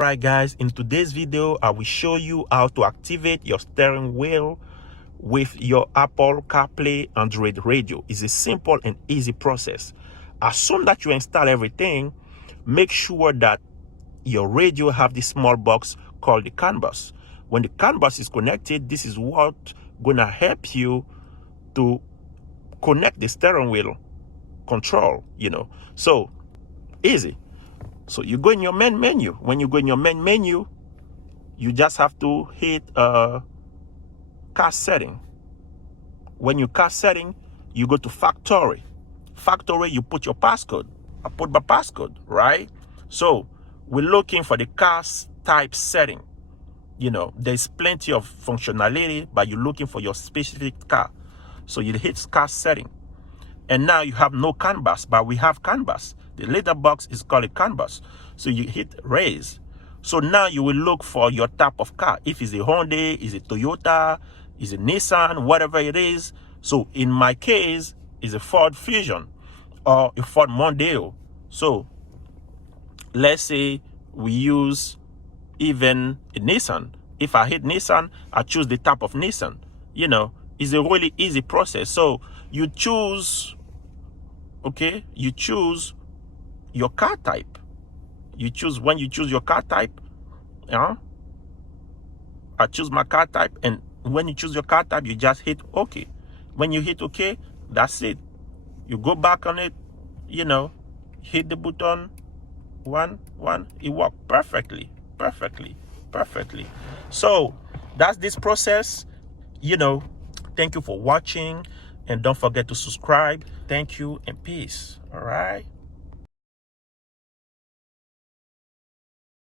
Right guys, in today's video I will show you how to activate your steering wheel with your Apple CarPlay Android radio. It's a simple and easy process. As soon that you install everything, make sure that your radio have this small box called the CAN bus. When the CAN bus is connected, this is what gonna help you to connect the steering wheel control, so easy. So you go in your main menu. When you go in your main menu, you just have to hit car setting. When you car setting, you go to factory. Factory, you put your passcode. I put my passcode, right? So we're looking for the car type setting. There's plenty of functionality, but you're looking for your specific car. So you hit car setting. And now you have no CAN bus, but we have CAN bus. The little box is called a CAN bus. So you hit raise. So now you will look for your type of car. If it's a Honda, is it Toyota, is it Nissan, whatever it is. So in my case, it's a Ford Fusion or a Ford Mondeo. So let's say we use even a Nissan. If I hit Nissan, I choose the type of Nissan. It's a really easy process. So you choose, you choose your car type. When you choose your car type, I choose my car type, and when you choose your car type, you just hit OK. When you hit OK, that's it. You go back on it, hit the button, one, it worked perfectly. So that's this process. Thank you for watching, and don't forget to subscribe. Thank you and peace. All right.